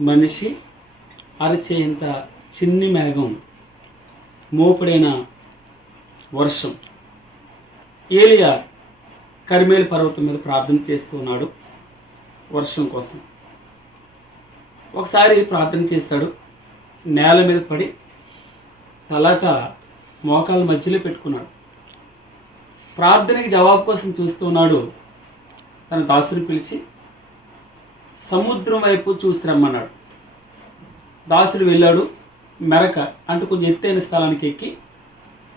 మనిషి అరచేయంత చిన్ని మేఘం మోపుడైన వర్షం. ఏలియా కరిమేలు పర్వతం మీద ప్రార్థన చేస్తూ ఉన్నాడు వర్షం కోసం. ఒకసారి ప్రార్థన చేస్తాడు నేల మీద పడి తలట మోకాల మధ్యలో పెట్టుకున్నాడు. ప్రార్థనకి జవాబు కోసం చూస్తున్నాడు తన దాసుని పిలిచి సముద్రం వైపు చూసి రమ్మన్నాడు. దాసుడు వెళ్ళాడు మెరక అంటే కొంచెం ఎత్తైన స్థలానికి ఎక్కి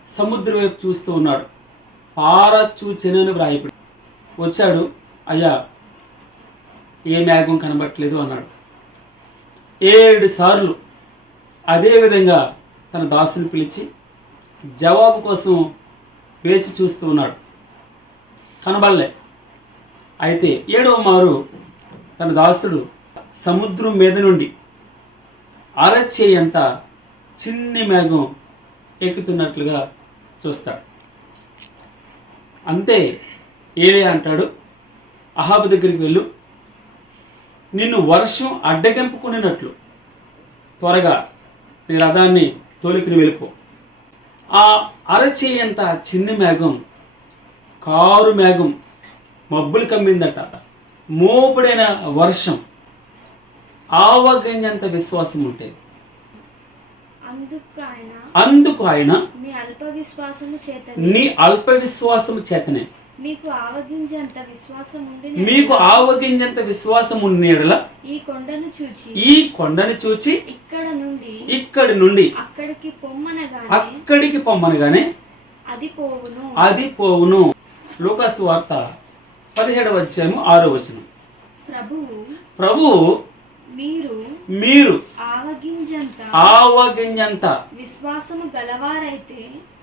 సముద్రం వైపు చూస్తూ ఉన్నాడు. పార చూచెనని వ్రాయపడి వచ్చాడు అయ్యా ఏ మేఘం కనబట్టలేదు అన్నాడు. ఏడు సార్లు అదేవిధంగా తన దాసుని పిలిచి జవాబు కోసం వేచి చూస్తూ ఉన్నాడు. కనబడలే. అయితే ఏడవ మారు తన దాసుడు సముద్రం మీద నుండి అరచేయంత చిన్ని మేఘం ఎక్కుతున్నట్లుగా చూస్తాడు. అంతే ఏలే అంటాడు అహాబు దగ్గరికి వెళ్ళు. నిన్ను వర్షం అడ్డగింపుకునేటట్లు త్వరగా నీ రథాన్ని తోలికిని వెళ్ళిపో. ఆ అరచేయంత చిన్ని మేఘం కారు మేఘం మబ్బులు కమ్మిందట. మోపుడైన వర్షం ఆవగంజంత విశ్వాసం ఉంటే అందుకు ఆయన అందుకు ఆయన మీ అల్ప విశ్వాసము చేత నీ అల్ప విశ్వాసము చేతనే. మీకు ఆవగించేంత విశ్వాసం ఉండి మీకు ఆవగింజంత విశ్వాసం ఉన్నేడల ఈ కొండను చూచి ఈ కొండని చూచి ఇక్కడ నుండి ఇక్కడి నుండి అక్కడికి పొమ్మనగానే అక్కడికి పొమ్మనగానే అది పోవును. అది పోవును. లూకాసు వార్త పదిహేడవ అధ్యాయము ఆరో వచనం. ప్రభువు మీరు మీరు ఆవగింజంత ఆవగింజంత విశ్వాసము గలవారైతే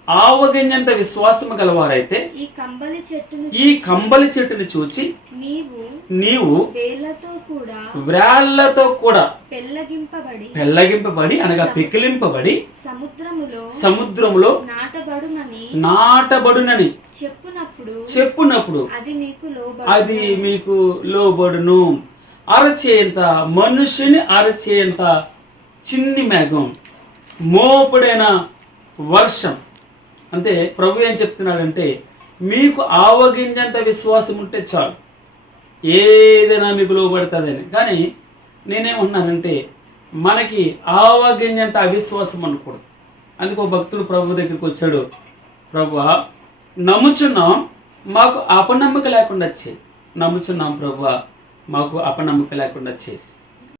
ఆవగింజంత విశ్వాసము గలవారైతే ఈ కంబలి చెట్టును ఈ కంబలి చెట్టుని చూచి నీవు నీవు వేళ్ళతో కూడా వ్రాళ్ళతో కూడా పెళ్ళగింపబడి పెళ్ళగింపబడి అనగా పికిలింపబడి సముద్రములో సముద్రములో నాటబడునని నాటబడునని చెప్పునప్పుడు చెప్పునప్పుడు అది నీకు లోబడు అది మీకు లోబడును. అరచేంత మనుషుని అరచేంత చిన్ని మేఘం మోపుడైన వర్షం. అంటే ప్రభు ఏం చెప్తున్నాడంటే మీకు ఆవగింజంత విశ్వాసం ఉంటే చాలు. ఏదైనా మీకు లోపడుతుందని కానీ నేనేమంటున్నానంటే మనకి ఆవగింజంత అవిశ్వాసం అనకూడదు. అందుకు భక్తుడు ప్రభు దగ్గరికి వచ్చాడు. ప్రభు నమ్ముచున్నాం మాకు అపనమ్మక లేకుండా వచ్చే. నమ్ముచున్నాం ప్రభు మాకు అపనమ్మక లేకుండా వచ్చే.